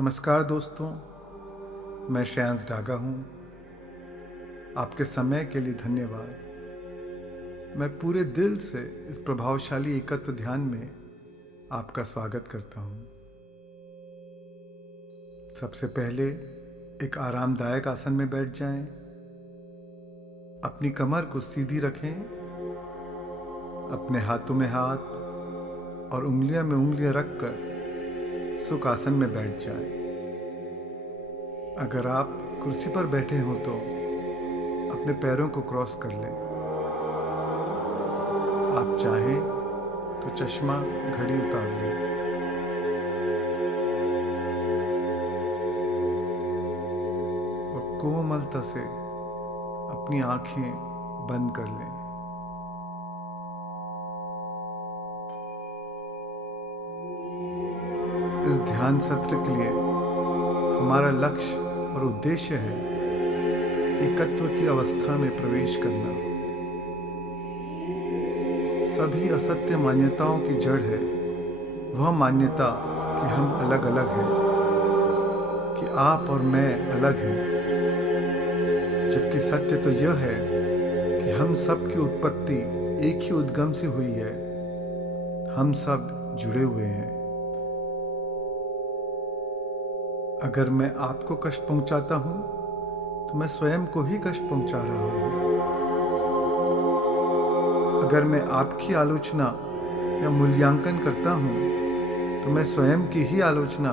नमस्कार दोस्तों, मैं श्रेयांश डागा हूँ। आपके समय के लिए धन्यवाद। मैं पूरे दिल से इस प्रभावशाली एकत्व ध्यान में आपका स्वागत करता हूँ। सबसे पहले एक आरामदायक आसन में बैठ जाएं। अपनी कमर को सीधी रखें, अपने हाथों में हाथ और उंगलियां में उंगलियां रखकर सुख आसन में बैठ जाएं। अगर आप कुर्सी पर बैठे हो तो अपने पैरों को क्रॉस कर लें। आप चाहें तो चश्मा घड़ी उतार लें। और कोमलता से अपनी आंखें बंद कर लें। इस ध्यान सत्र के लिए हमारा लक्ष्य और उद्देश्य है एकत्व की अवस्था में प्रवेश करना। सभी असत्य मान्यताओं की जड़ है वह मान्यता कि हम अलग अलग हैं, कि आप और मैं अलग हैं, जबकि सत्य तो यह है कि हम सब की उत्पत्ति एक ही उद्गम से हुई है। हम सब जुड़े हुए हैं। अगर मैं आपको कष्ट पहुंचाता हूं तो मैं स्वयं को ही कष्ट पहुंचा रहा हूं। अगर मैं आपकी आलोचना या मूल्यांकन करता हूं तो मैं स्वयं की ही आलोचना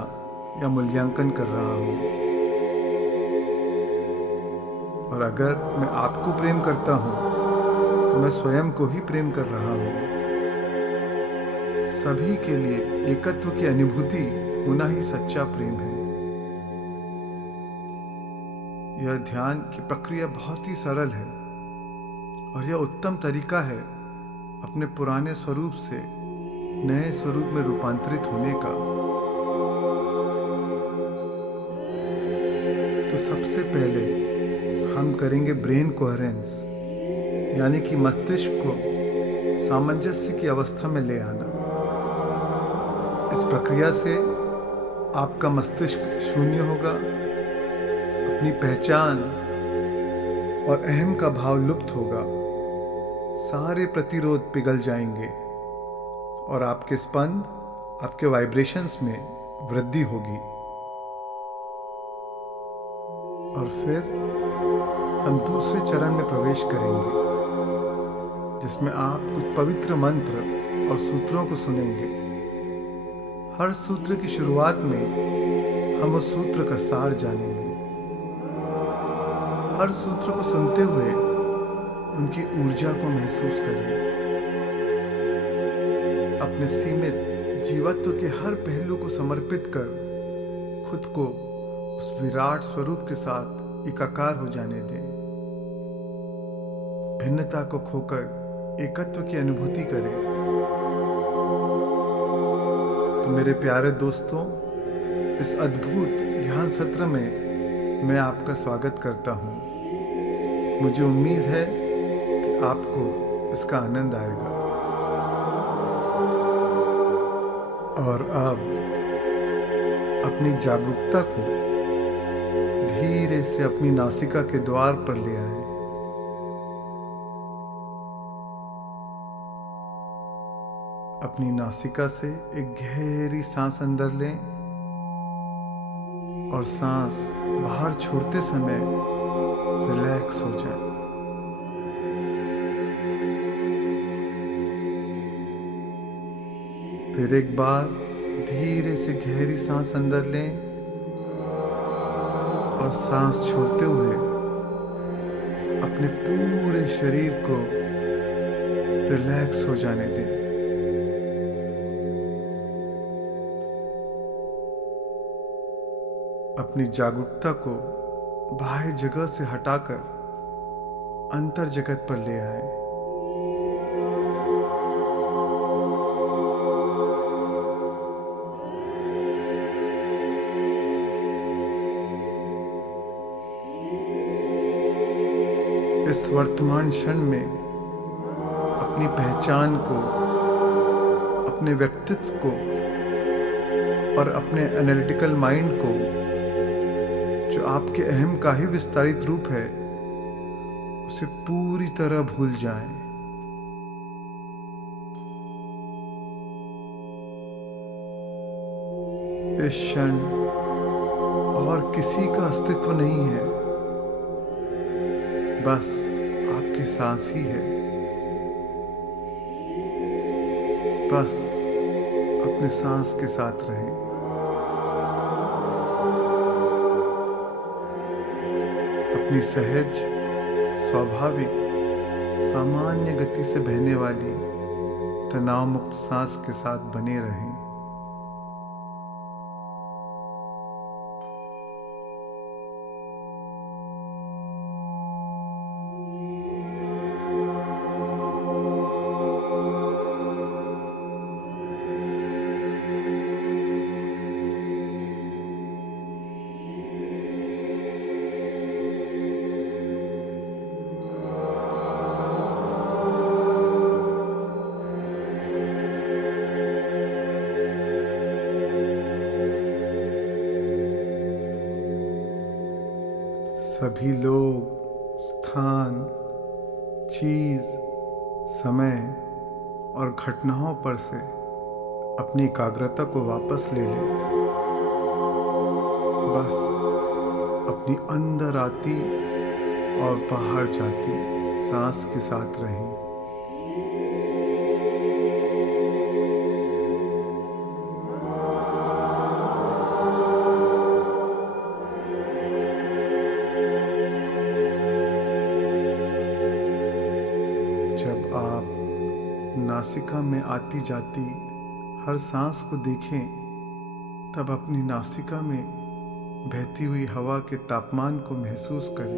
या मूल्यांकन कर रहा हूं। और अगर मैं आपको प्रेम करता हूं तो मैं स्वयं को ही प्रेम कर रहा हूं। सभी के लिए एकत्व की अनुभूति होना ही सच्चा प्रेम है। यह ध्यान की प्रक्रिया बहुत ही सरल है और यह उत्तम तरीका है अपने पुराने स्वरूप से नए स्वरूप में रूपांतरित होने का। तो सबसे पहले हम करेंगे ब्रेन कोहेरेंस, यानी कि मस्तिष्क को सामंजस्य की अवस्था में ले आना। इस प्रक्रिया से आपका मस्तिष्क शून्य होगा, अपनी पहचान और अहम का भाव लुप्त होगा, सारे प्रतिरोध पिघल जाएंगे और आपके स्पंद, आपके वाइब्रेशंस में वृद्धि होगी। और फिर हम दूसरे चरण में प्रवेश करेंगे, जिसमें आप कुछ पवित्र मंत्र और सूत्रों को सुनेंगे। हर सूत्र की शुरुआत में हम उस सूत्र का सार जानेंगे। हर सूत्र को सुनते हुए उनकी ऊर्जा को महसूस करिए। अपने सीमित जीवत्व के हर पहलू को समर्पित कर खुद को उस विराट स्वरूप के साथ एकाकार हो जाने दें। भिन्नता को खोकर एकत्व की अनुभूति करें। तो मेरे प्यारे दोस्तों, इस अद्भुत ध्यान सत्र में मैं आपका स्वागत करता हूँ। मुझे उम्मीद है कि आपको इसका आनंद आएगा। और अब अपनी जागरूकता को धीरे से अपनी नासिका के द्वार पर ले आएं। अपनी नासिका से एक गहरी सांस अंदर लें और सांस बाहर छोड़ते समय रिलैक्स हो जाए। फिर एक बार धीरे से गहरी सांस अंदर लें और सांस छोड़ते हुए अपने पूरे शरीर को रिलैक्स हो जाने दें। अपनी जागरूकता को बाह्य जगह से हटाकर अंतर जगत पर ले आए। इस वर्तमान क्षण में अपनी पहचान को, अपने व्यक्तित्व को और अपने एनालिटिकल माइंड को, जो आपके अहम का ही विस्तारित रूप है, उसे पूरी तरह भूल जाएं। इस क्षण और किसी का अस्तित्व नहीं है, बस आपकी सांस ही है। बस अपने सांस के साथ रहें। अपनी सहज, स्वाभाविक, सामान्य गति से बहने वाली तनाव मुक्त सांस के साथ बने रहें। सभी लोग, स्थान, चीज, समय और घटनाओं पर से अपनी एकाग्रता को वापस ले लें। बस अपनी अंदर आती और बाहर जाती सांस के साथ रहें। जब आप नासिका में आती जाती हर सांस को देखें, तब अपनी नासिका में बहती हुई हवा के तापमान को महसूस करें।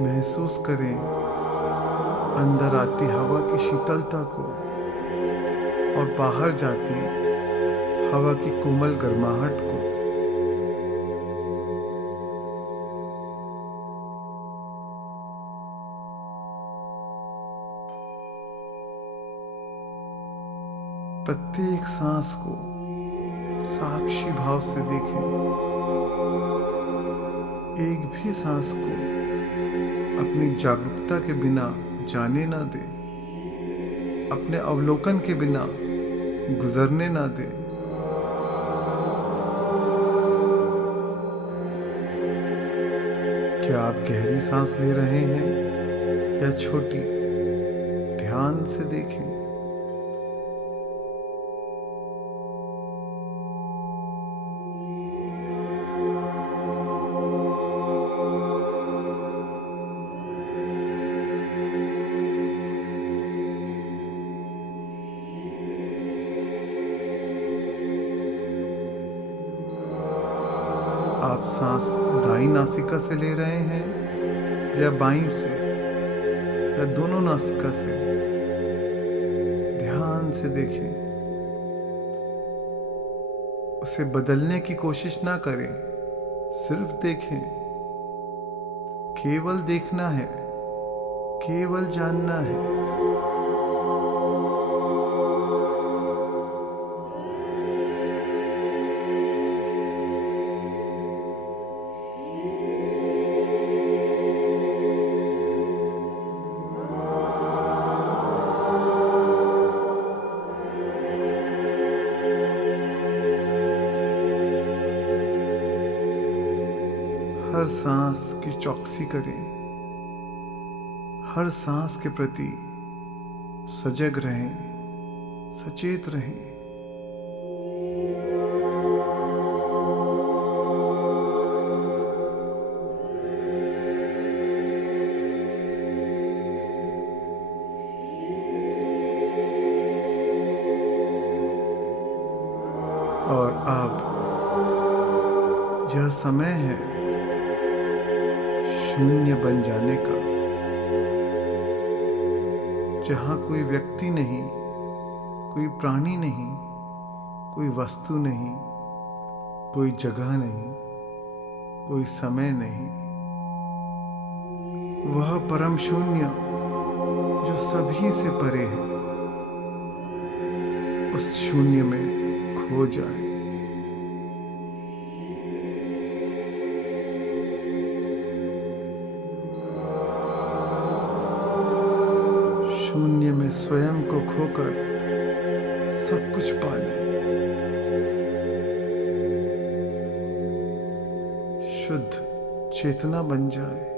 महसूस करें अंदर आती हवा की शीतलता को और बाहर जाती हवा की कोमल गर्माहट को। प्रत्येक सांस को साक्षी भाव से देखें। एक भी सांस को अपनी जागरूकता के बिना जाने ना दें, अपने अवलोकन के बिना गुजरने ना दें। क्या आप गहरी सांस ले रहे हैं या छोटी? ध्यान से देखें। आप सांस दाईं नासिका से ले रहे हैं या बाईं से, या दोनों नासिका से? ध्यान से देखें। उसे बदलने की कोशिश ना करें, सिर्फ देखें। केवल देखना है, केवल जानना है। हर सांस की चौकसी करें। हर सांस के प्रति सजग रहें, सचेत रहें। और अब यह समय है शून्य बन जाने का, जहां कोई व्यक्ति नहीं, कोई प्राणी नहीं, कोई वस्तु नहीं, कोई जगह नहीं, कोई समय नहीं, वह परम शून्य जो सभी से परे है, उस शून्य में खो जाए। शून्य में स्वयं को खोकर सब कुछ पा ले। शुद्ध चेतना बन जाए।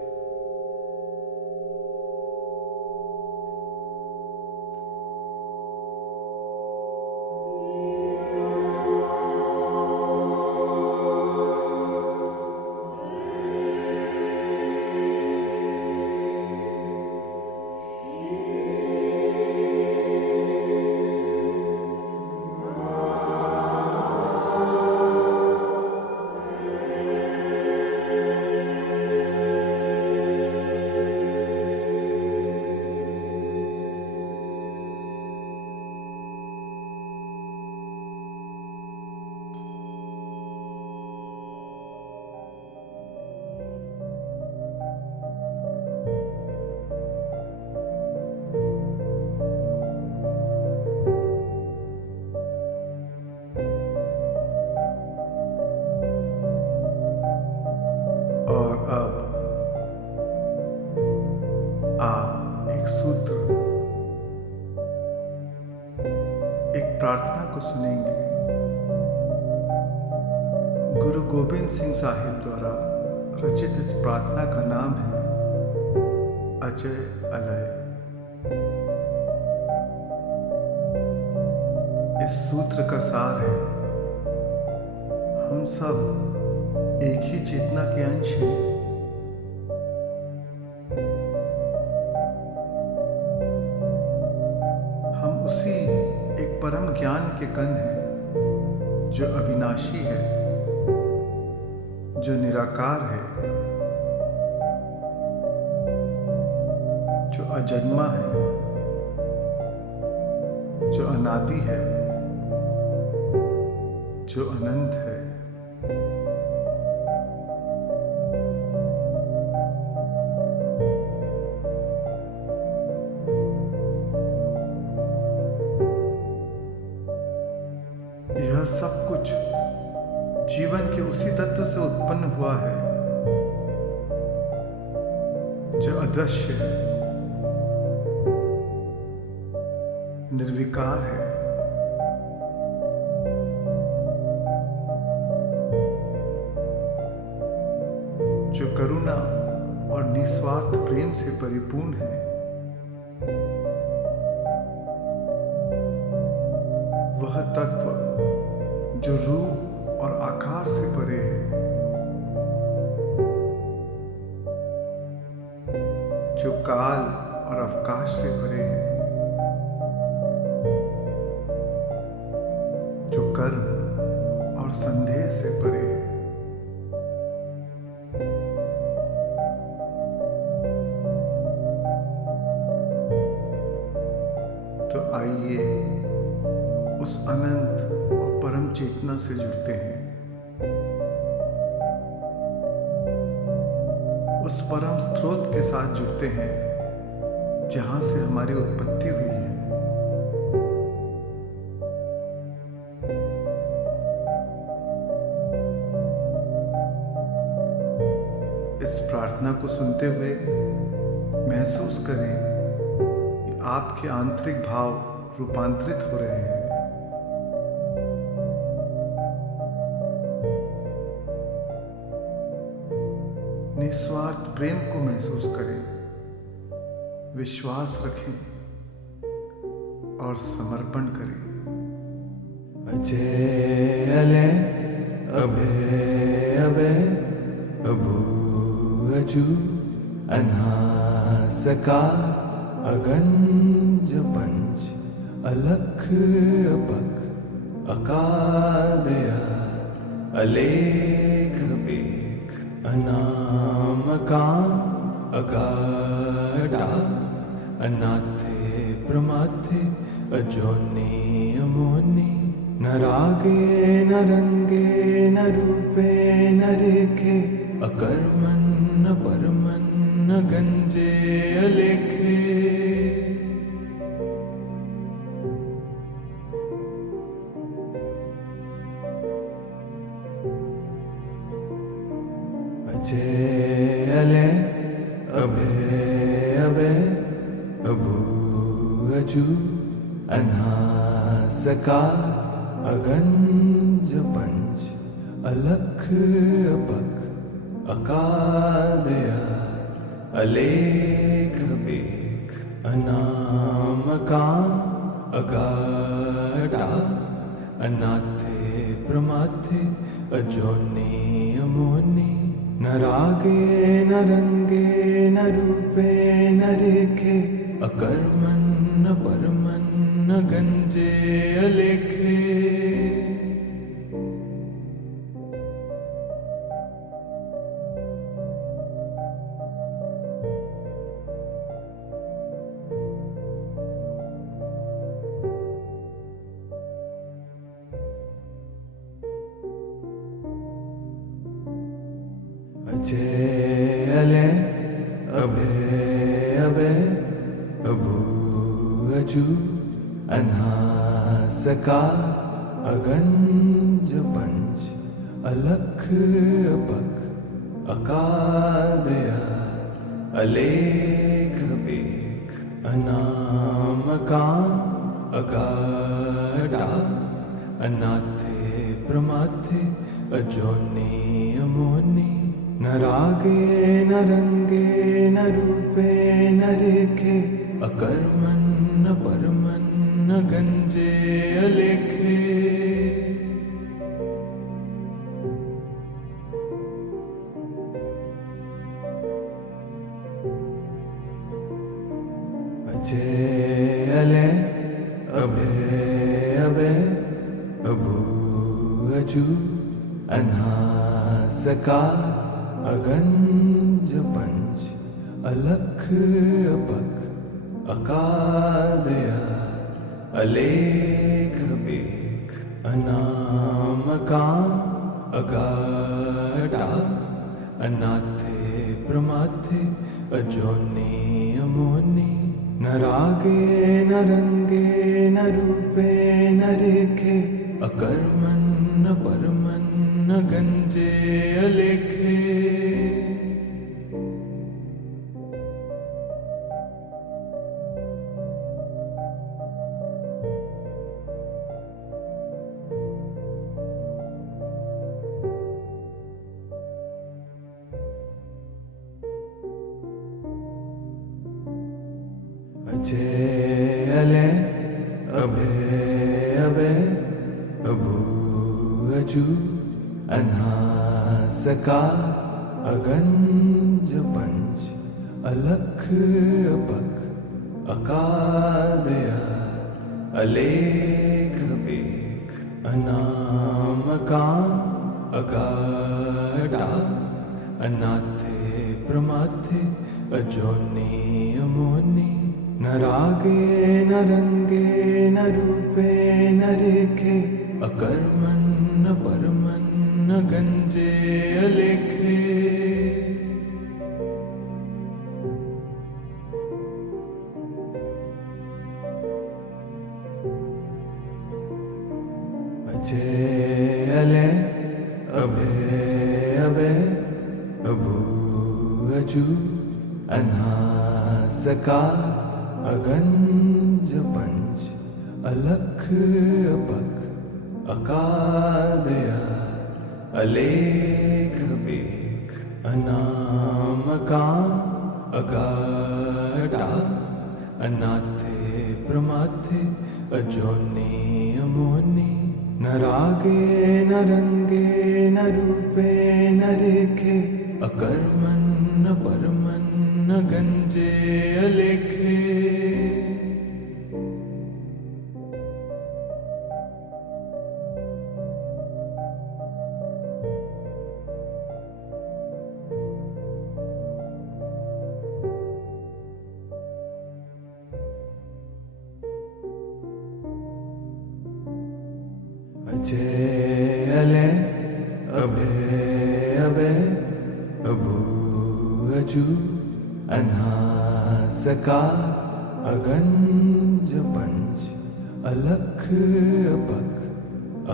और अब आप एक सूत्र, एक प्रार्थना को सुनेंगे। गुरु गोबिंद सिंह साहिब द्वारा रचित इस प्रार्थना का नाम है अजय अलय। इस सूत्र का सार है, हम सब एक ही चेतना के अंश हैं। हम उसी एक परम ज्ञान के कण हैं जो अविनाशी है, जो निराकार है, जो अजन्मा है, जो अनादि है, जो अनंत है। यह सब कुछ जीवन के उसी तत्व से उत्पन्न हुआ है जो अदृश्य है, निर्विकार है, जो करुणा और निस्वार्थ प्रेम से परिपूर्ण है। वह तत्व जो रूप और आकार से परे है, जो काल और अवकाश से परे है, जो कर्म और संदेह से परे है। तो आइए उस अनंत और परम चेतना से जुड़ते हैं, उस परम स्रोत के साथ जुड़ते हैं जहां से हमारी उत्पत्ति हुई है। इस प्रार्थना को सुनते हुए महसूस करें कि आपके आंतरिक भाव रूपांतरित हो रहे हैं। निस्वार्थ प्रेम को महसूस करें, विश्वास रखें और समर्पण करें। अजय अलय अभय अभय अभू अजू अनासकार अगंज पंच अलख अपक अकाल दयाल अलेख बेख अनामकाम अगाढ़ा अनाथे प्रमाथे अजोनी अमोनी न रागे न रंगे न रूपे न रेखे गंजे अलेखे। अजय अले अभय अभय अभू अजू अनासकार अगंज पंच अलख अपख अकाल दयाल अलेख बेख अनाम काम अगाढ़ा अनाथे प्रमाथे अजोनी अमोनी न रागे न रंगे न रूपे न रेखे अकर्मन न परमन न गंजे अलेखे। अजय अले अभय अभय अभू अजू अनासकार अगंज पंच अलख अपख अकाल दयाल अलेख बेख अनाम काम अगाढ़ा अनाथे प्रमाथे अजोनी अमोनी न रागे न रंगे न रूपे न रेखे अकर्मन न परमन न गंजे अलेखे। अजय अले अभय अभय अभू अजू अनासकार अगंज पंच अलख अपख अकाल दयाल अलेख बेख अनाम काम अगाढ़ा अनाथे प्रमाथे अजोनी अमोनी न रागे न रंगे न रूपे न रेखे अकर्मन न परमन न गंजे अलेखे। अजय अले अभय अभय अभू अजू अनासकार अगंज पंच अलख अपख अकाल दयाल अलेख बेख अनाम काम अगाढ़ा अनाथे प्रमाथे अजोनी अमोनी न रागे न रंगे न रूपे न रेखे अकर्मन न परमन न गंजे अलेखे। अजय अले अभय अभय अभू अजू अनासकार अगंज पंच अलख अपख अकाल दयाल अलेख बेख अनाम काम अगाढ़ा अनाथे प्रमाथे अजोनी अमोनी न रागे न रंगे न रूपे न रेखे अकर्मन न परमन न गंजे अलेखे। अजय अले अभय अभय अभू अजू अनासकास अगंज पंच अलख अपख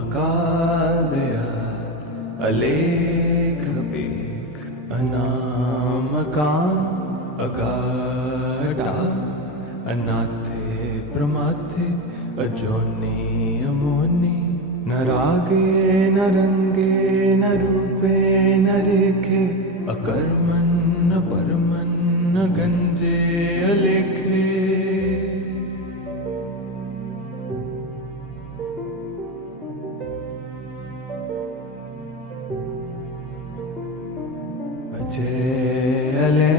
अकाल दयाल अलेख बेख अनामकाम अगाढ़ा अनाथे प्रमाथे अजोनी अमोनी न रागे न रंगे न रूपे न रेखे अकर्मन न परमन न गंजे अलेखे अजय अले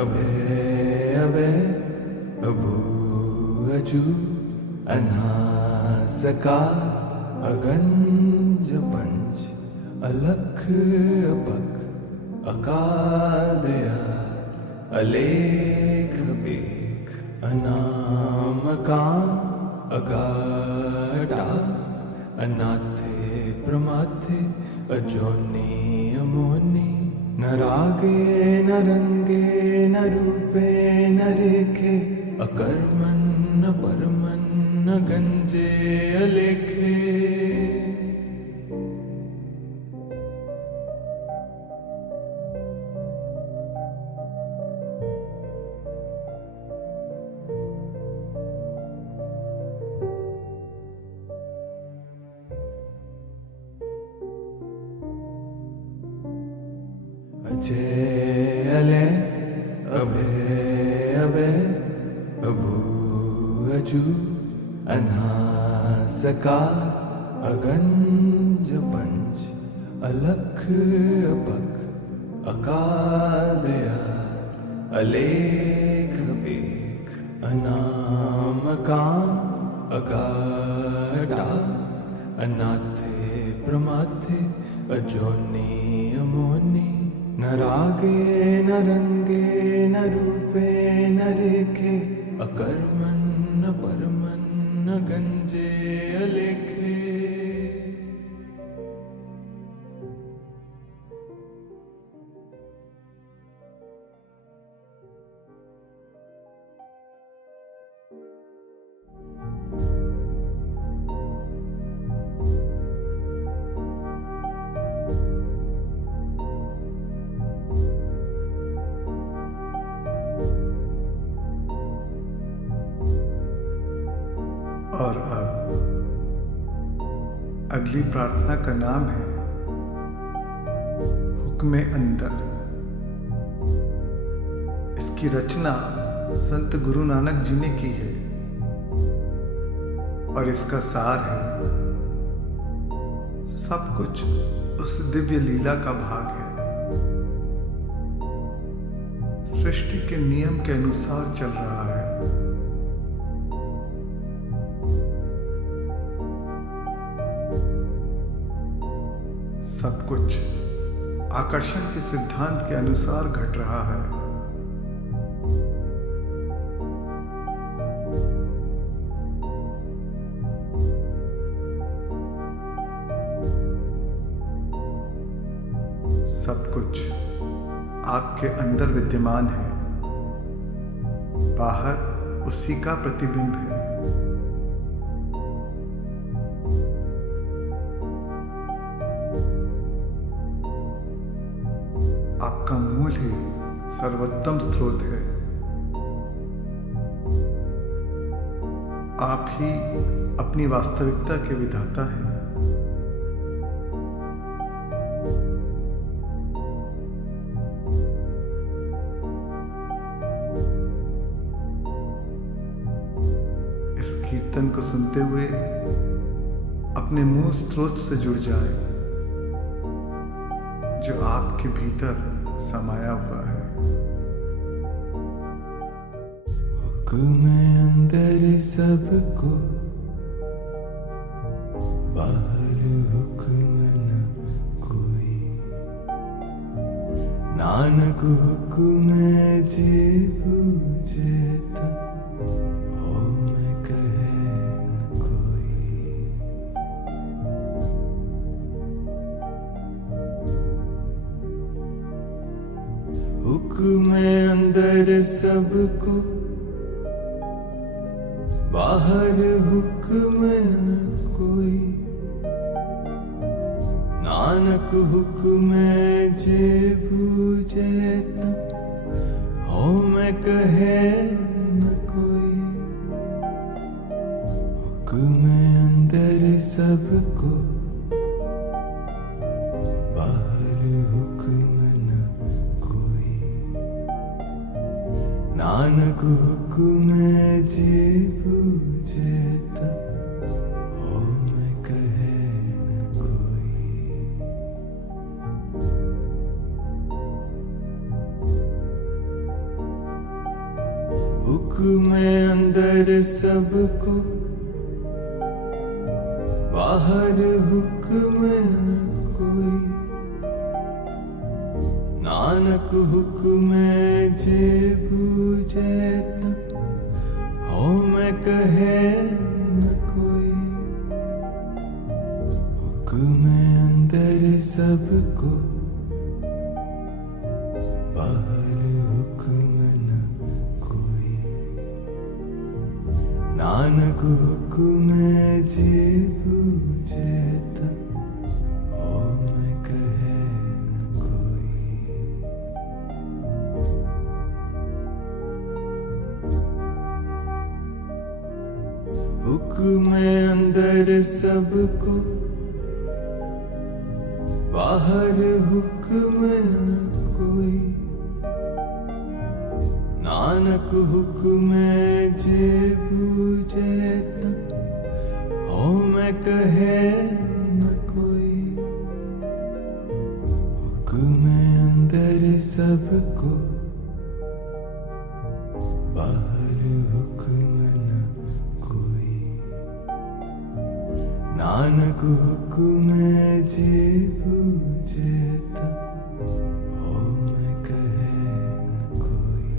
अभय अभय अभू अजू अनासकास अगंज पंच अलख अपख अकाल दयाल अलेख बेख अनामकाम अगाढ़ा अनाथे प्रमाथे अजोनी अमोनी न रागे न रंगे न रूपे न रेखे अकर्मन न परमन न गंजे अलेखे अजय अले अभय अभय अभू अजू अनासकास अगंज पंच अलख अपख अकाल दयाल अलेख बेख अनामकाम अगाढ़ा अनाथे प्रमाथे अजोनी अमोनी न रागे न रंगे न रूपे न रेखे अकर्मन न परमन न गंजे अलेखे और अब अगली प्रार्थना का नाम है हुक्मे अंदर। इसकी रचना संत गुरु नानक जी ने की है और इसका सार है सब कुछ उस दिव्य लीला का भाग है। सृष्टि के नियम के अनुसार चल रहा है। सब कुछ आकर्षण के सिद्धांत के अनुसार घट रहा है। सब कुछ आपके अंदर विद्यमान है, बाहर उसी का प्रतिबिंब है। आपका मूल ही सर्वोत्तम स्रोत है। आप ही अपनी वास्तविकता के विधाता हैं। इस कीर्तन को सुनते हुए अपने मूल स्रोत से जुड़ जाए जो आपके भीतर समाया हुआ है। हुक्म अंदर सबको, बाहर हुक्म न कोई। नानक हुक्म जे बूझता, हो मैं कहे न कोई। हुक्म हुक्म अंदर सबको, बाहर हुक्म न कोई। नानक हुक्म जे बूझे ता, हो मैं कहे न कोई। हुक्म अंदर सबको, बाहर हुक्म न कोई। नानक हुक्म जे बूझे ता, हो मैं कहे न कोई। हुक्म अंदर सबको, बाहर हुक्म न कोई। नानक हुक्म जे बूझे ता, हो मैं कहे न कोई। हुक्म अंदर सबको, बाहर हुक्म न कोई। नानक हुक्म जे बूझे ता, हो मैं कहे न कोई। हुक्म अंदर सबको, बाहर हुक्म न कोई। नानक हुक्म जे बूझे ता, हो मैं कहे न कोई। हुक्म अंदर सबको, बाहर हुक्म न कोई। नानक हुक्म जे बूझे ता, हो मैं कहे न कोई।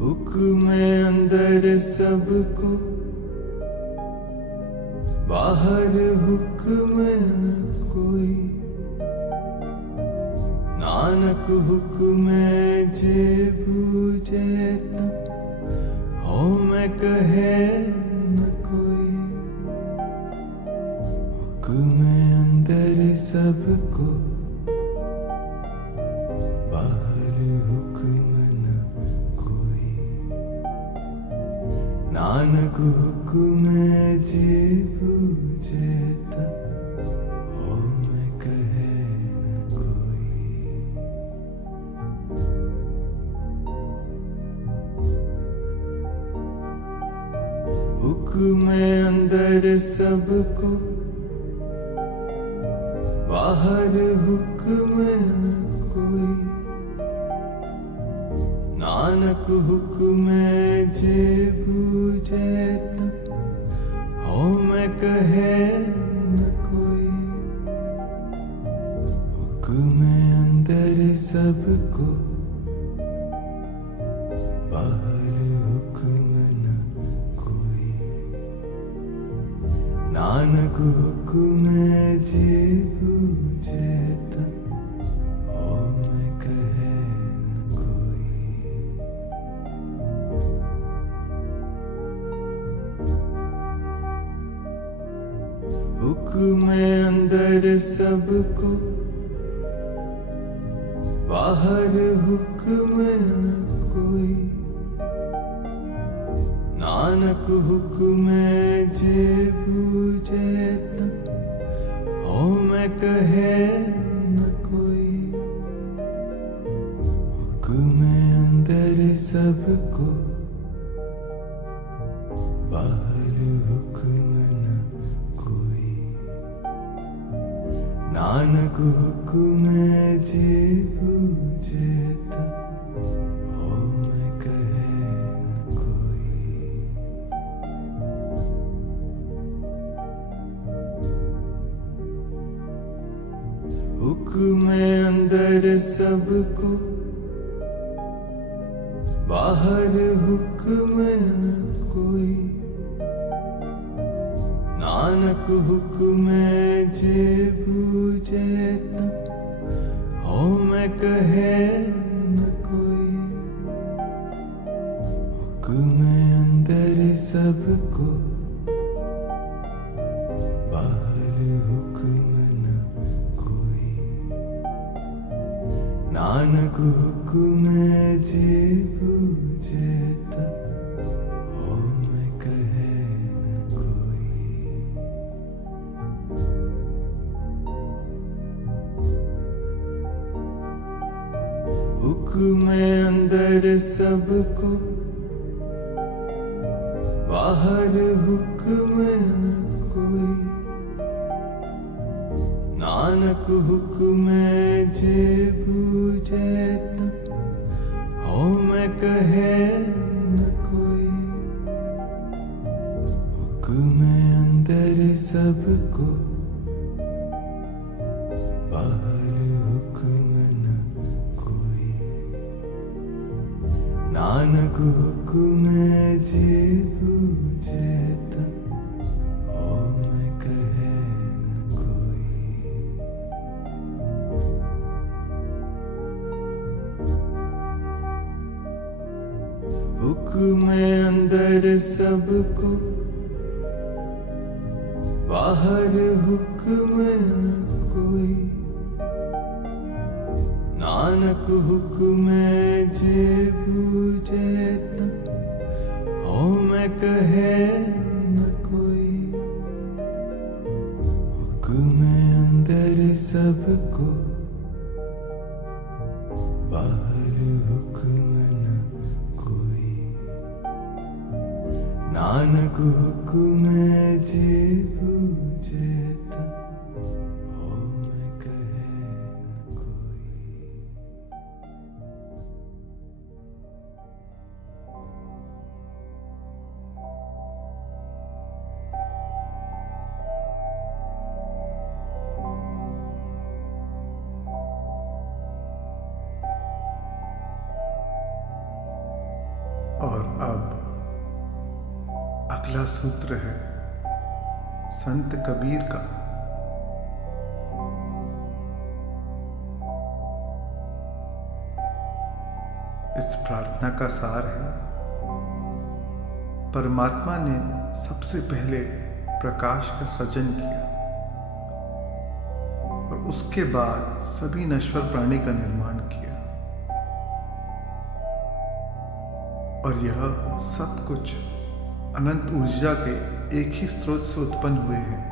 हुक्म अंदर सबको, बाहर हुक्म न कोई। नानक हुक्म जे बूझे ता, हो मैं कहे न कोई। हुक्म अंदर सबको, बाहर हुक्म न कोई। नानक हुक्म जे बूझे ता, हो मैं कहे न कोई। हुक्म अंदर सबको, बाहर हुक्म न कोई। नानक हुक्म जे बूझे ता, हो मैं कहे न कोई। हुक्म अंदर सबको, बाहर हुक्म न कोई। नानक हुक्म जे बूझे ता, हो मैं कहे न कोई। हुक्म अंदर सबको, बाहर हुक्म न कोई। नानक हुक्म जे बूझे ता, हो मैं कहे न कोई। हुक्म अंदर सबको, बाहर हुक्म न कोई। नानक हुक्म जे बूझे ता, हो मैं कहे न कोई। हुक्म अंदर सबको, बाहर हुक्म न कोई। नानक हुक्म जे बूझे ता हो मैं कहे न कोई। हुक्म अंदर सबको बाहर हुक्म न कोई। नानक हुक्म जे बूझे ता हो मैं कहे न कोई। हुक्म अंदर सबको बाहर हुक्म न कोई। नानक हुक्म जे बूझे ता हो मैं कहे न कोई। हुक्म अंदर सबको बाहर हुक्म न कोई। नानक हुक्म जे बूझे ता हो मैं कहे न कोई। हुक्म अंदर सबको बाहर हुक्म न कोई। नानक हुक्म जे बूझे ता हो मैं कहे न कोई। हुक्म अंदर सबको बाहर हुक्म न कोई। नानक हुक्म जे बूझे ता हो मैं कहे न कोई। और अब अगला सूत्र है संत कबीर का। इस प्रार्थना का सार है, परमात्मा ने सबसे पहले प्रकाश का सृजन किया और उसके बाद सभी नश्वर प्राणी का निर्माण किया और यह सब कुछ अनंत ऊर्जा के एक ही स्रोत से उत्पन्न हुए हैं।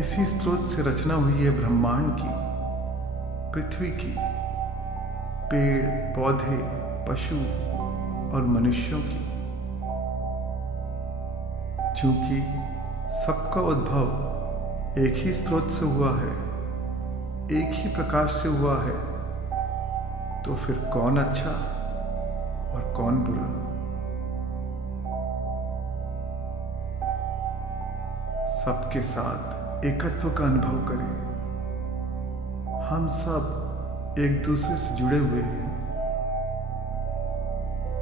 इसी स्रोत से रचना हुई है ब्रह्मांड की, पृथ्वी की, पेड़ पौधे, पशु और मनुष्यों की। चूंकि सबका उद्भव एक ही स्रोत से हुआ है, एक ही प्रकाश से हुआ है, तो फिर कौन अच्छा और कौन बुरा? सबके साथ एकत्व का अनुभव करें। हम सब एक दूसरे से जुड़े हुए हैं,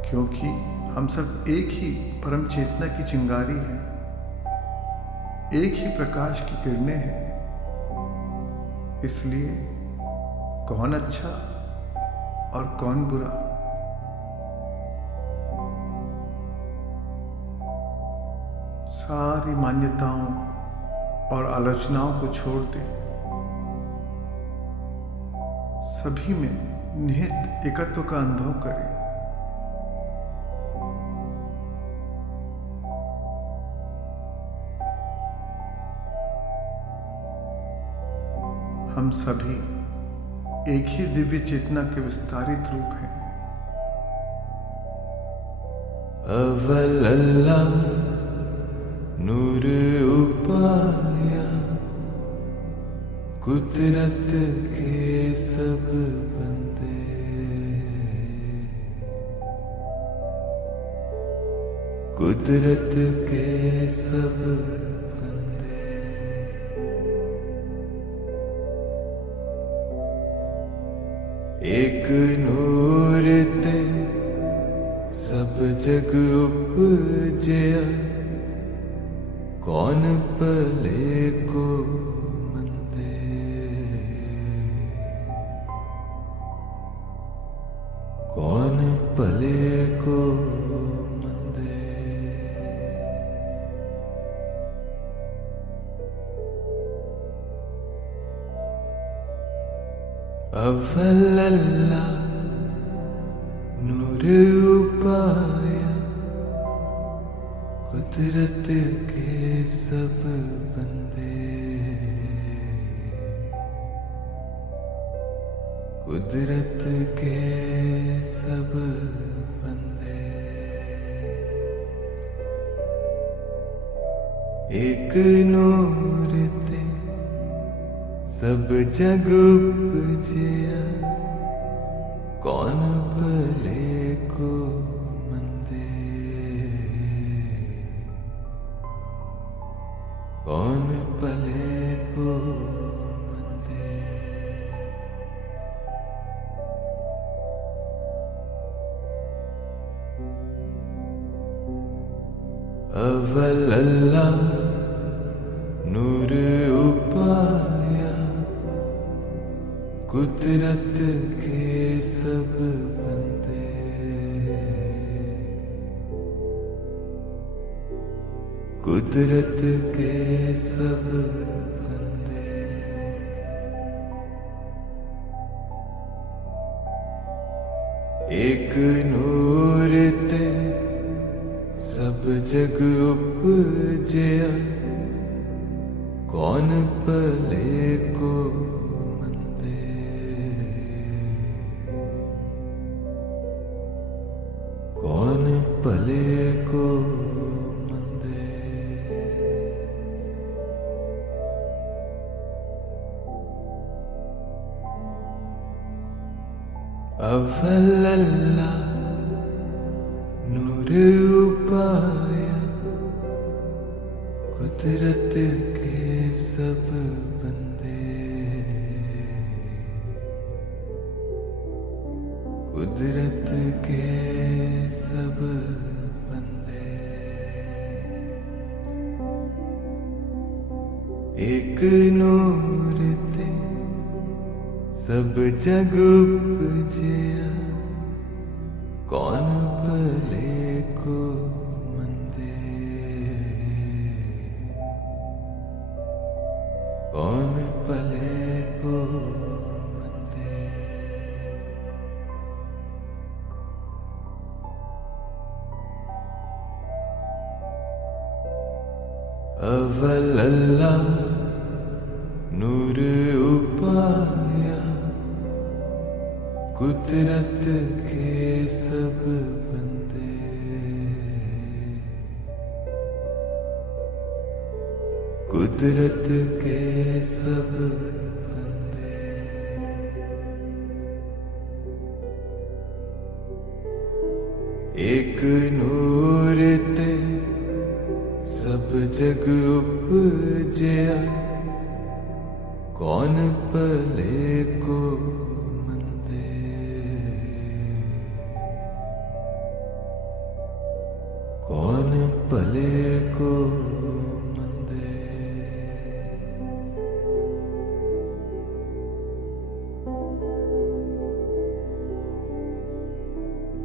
क्योंकि हम सब एक ही परम चेतना की चिंगारी हैं, एक ही प्रकाश की किरणें हैं। इसलिए कौन अच्छा और कौन बुरा? सारी मान्यताओं और आलोचनाओं को छोड़ दें। सभी में निहित एकत्व का अनुभव करें। हम सभी एक ही दिव्य चेतना के विस्तारित रूप हैं। अव्वल अल्लाह नूर उपाया, कुदरत के सब बंदे। कुदरत के सब बंदे। एक नूर ते सब जग उपजया, कौन पले को मंदे, कौन पले को मंदे। अव्वल अल्लाह नूर उपाया, कुदरत के सब बंदे, कुदरत के सब बंदे। एक नूर ते सब जग उपजिया, कौन भले को मंदे, कौन भले को मंदे। अव्वल अल्लाह नूर उपाया, कुदरत के सब बंदे, कुदरत के सब बंदे। एक नूर ते सब जग उपजिया, कौन भले को मंदे, कौन भले को मंदे। अव्वल अल्लाह नूर उपाया, कुदरत के सब बंदे, कुदरत के सब बंदे। एक नूर ते सब जग उपजिया, कौन भले को मंदे, कौन भले को मंदे। अव्वल अल्लाह नूर उपाया, कुदरत के सब बंदे, कुदरत के सब बंदे। एक नूर ते सब जग उपजिया, कौन भले को मंदे, कौन भले को मंदे।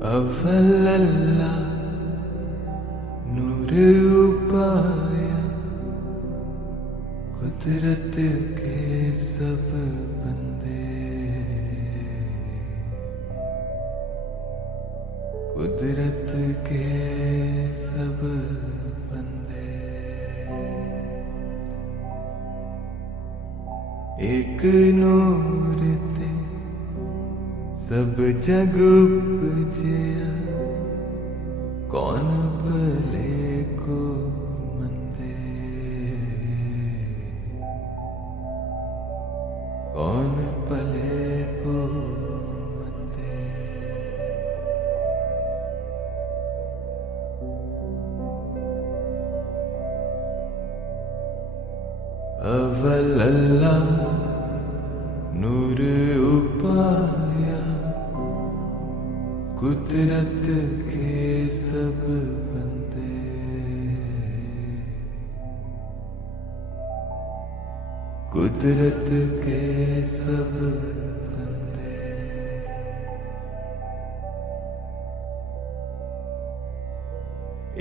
अव्वल अल्लाह नूर उपाया, कुदरत के सब बंदे, कुदरत के सब बंदे। एक नूर ते सब जग उपजिया, कौन भले को मंदे, कौन भले को मंदे। अव्वल अल्लाह नूर उपाया, कुदरत के सब बंदे, कुदरत के सब बंदे।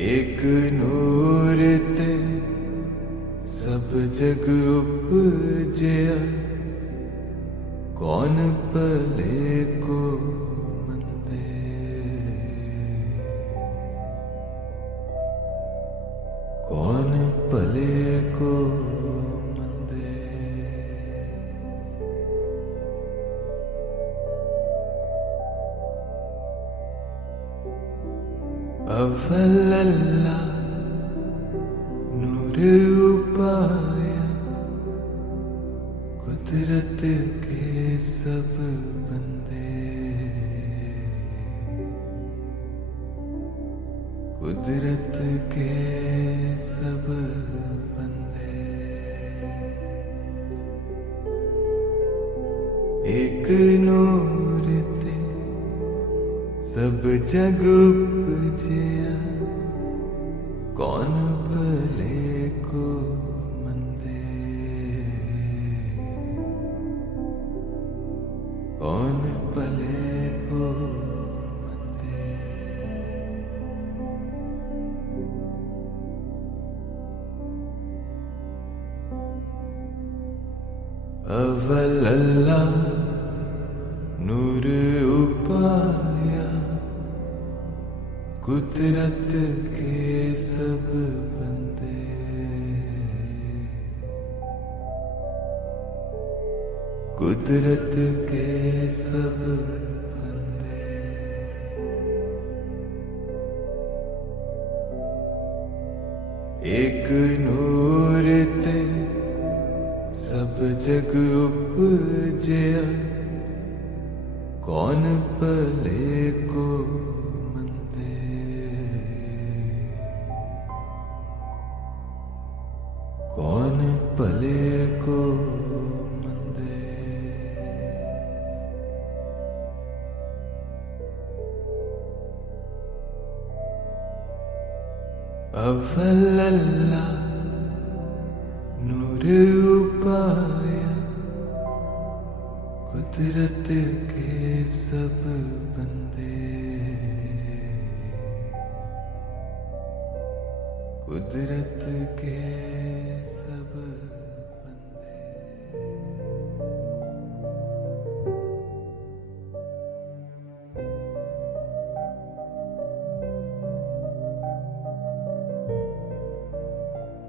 एक नूर ते सब जग उपजया, कौन भले को मंदे। कौन भले को मंदे। अव्वल अल्लाह नूर उपाया, कुदरत के सब बंदे। कुदरत के सब बंदे। एक नूर ते सब जग उपजया, कौन भले को मंदे। कौन भले को मंदे। अव्वल अल्लाह नूर उपाया, कुदरत के सब बंदे। कुदरत के सब बंदे। एक नूर ते सब जग उपजया, कौन भले को मंदे। कौन भले को मंदे। अव्वल अल्लाह नूर उपाया, कुदरत के सब बंदे। कुदरत के सब बंदे।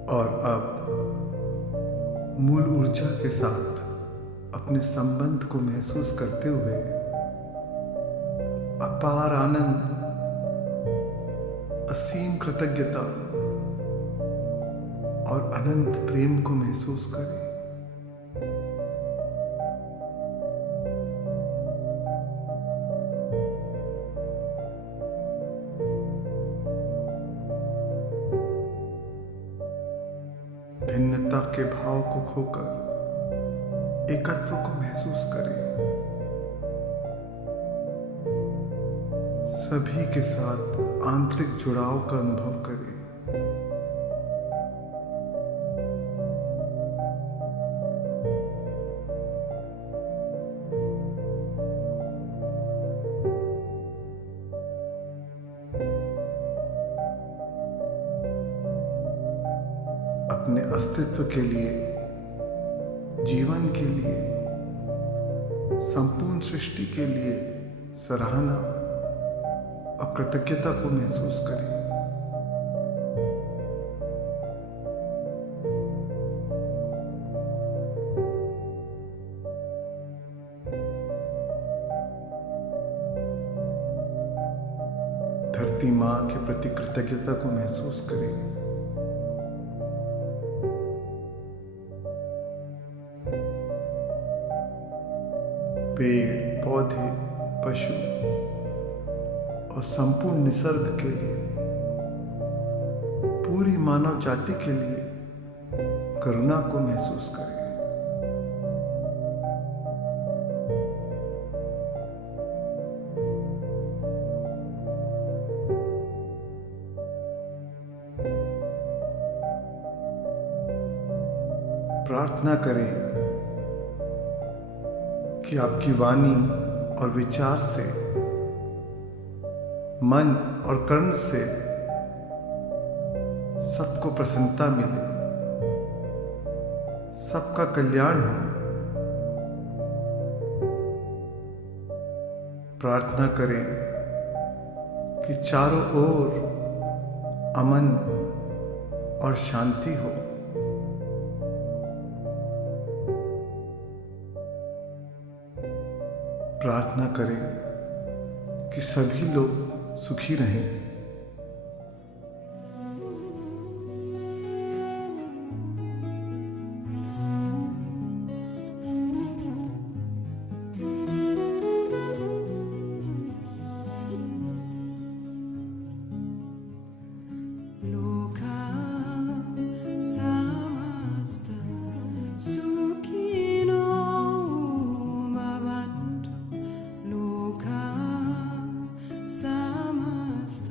और अब मूल ऊर्जा के साथ अपने संबंध को महसूस करते हुए अपार आनंद, असीम कृतज्ञता और अनंत प्रेम को महसूस करें। भिन्नता के भाव को खोकर एकत्व को महसूस करें। सभी के साथ आंतरिक जुड़ाव का अनुभव करें। अपने अस्तित्व के लिए, जीवन के लिए, संपूर्ण सृष्टि के लिए सराहना और कृतज्ञता को महसूस करें। धरती माँ के प्रति कृतज्ञता को महसूस करें। पेड़, पौधे, पशु और संपूर्ण निसर्ग के लिए, पूरी मानव जाति के लिए करुणा को महसूस करें। प्रार्थना करें कि आपकी वाणी और विचार से, मन और कर्म से सबको प्रसन्नता मिले, सबका कल्याण हो। प्रार्थना करें कि चारों ओर अमन और शांति हो। प्रार्थना करें कि सभी लोग सुखी रहें। लोका समस्त सुखिनो भवन्तु। लोका समस्त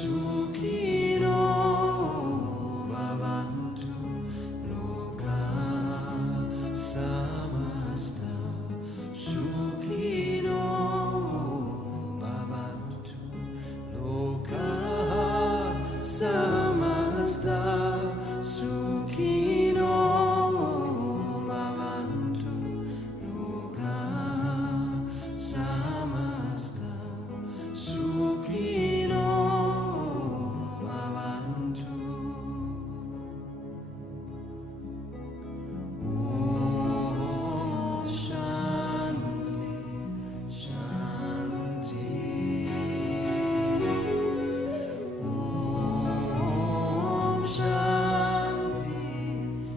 Sukhino bhavantu loka samasta. Sukhino bhavantu loka samasta. Sukhino bhavantu loka samasta. Sukhino bhavantu. Om Shanti, Shanti. Om Shanti,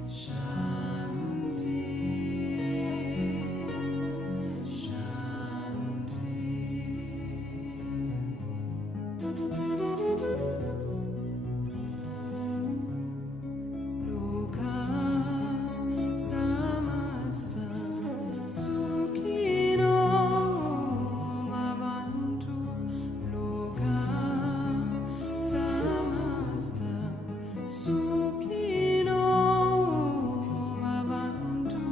Shanti, Loka samasta sukhino bhavantu. Loka samasta sukhino bhavantu.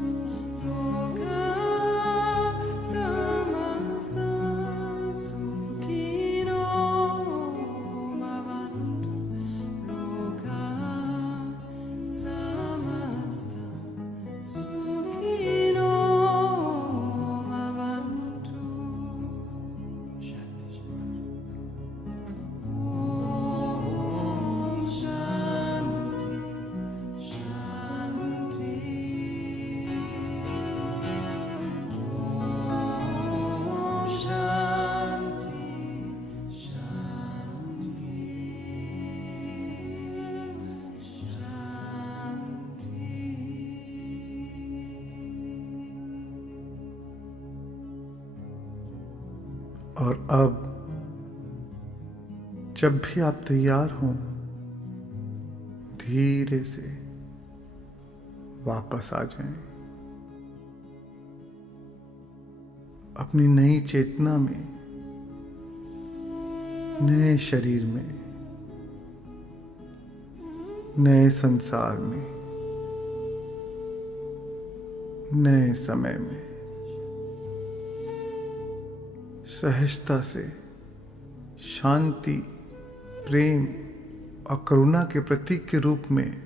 Loka samasta sukhino bhavantu. Loka samasta sukhino bhavantu. Shanti. Om Shanti, Shanti. Om Shanti, और अब जब भी आप तैयार हों, धीरे से वापस आ जाएं। अपनी नई चेतना में, नए शरीर में, नए संसार में, नए समय में सहजता से शांति, प्रेम और करुणा के प्रतीक के रूप में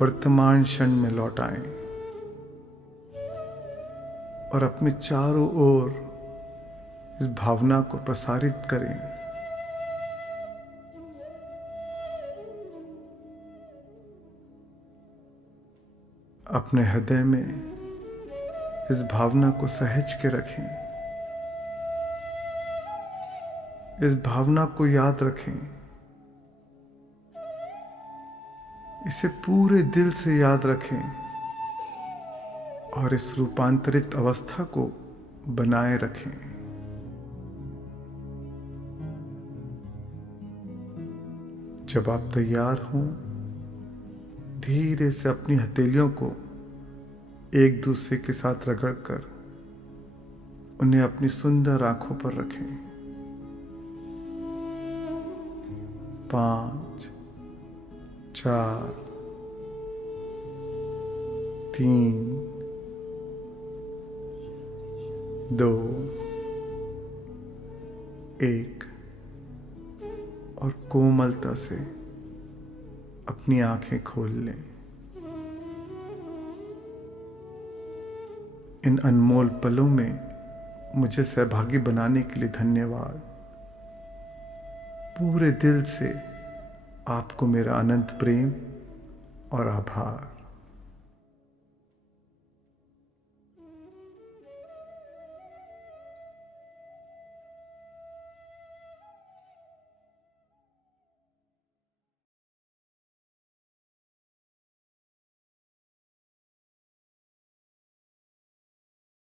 वर्तमान क्षण में लौट आएं और अपने चारों ओर इस भावना को प्रसारित करें। अपने हृदय में इस भावना को सहज के रखें। इस भावना को याद रखें। इसे पूरे दिल से याद रखें और इस रूपांतरित अवस्था को बनाए रखें। जब आप तैयार हों, धीरे से अपनी हथेलियों को एक दूसरे के साथ रगड़कर उन्हें अपनी सुंदर आंखों पर रखें। 5, 4, 3, 2, 1 और कोमलता से अपनी आंखें खोल लें। इन अनमोल पलों में मुझे सहभागी बनाने के लिए धन्यवाद। पूरे दिल से आपको मेरा अनंत प्रेम और आभार।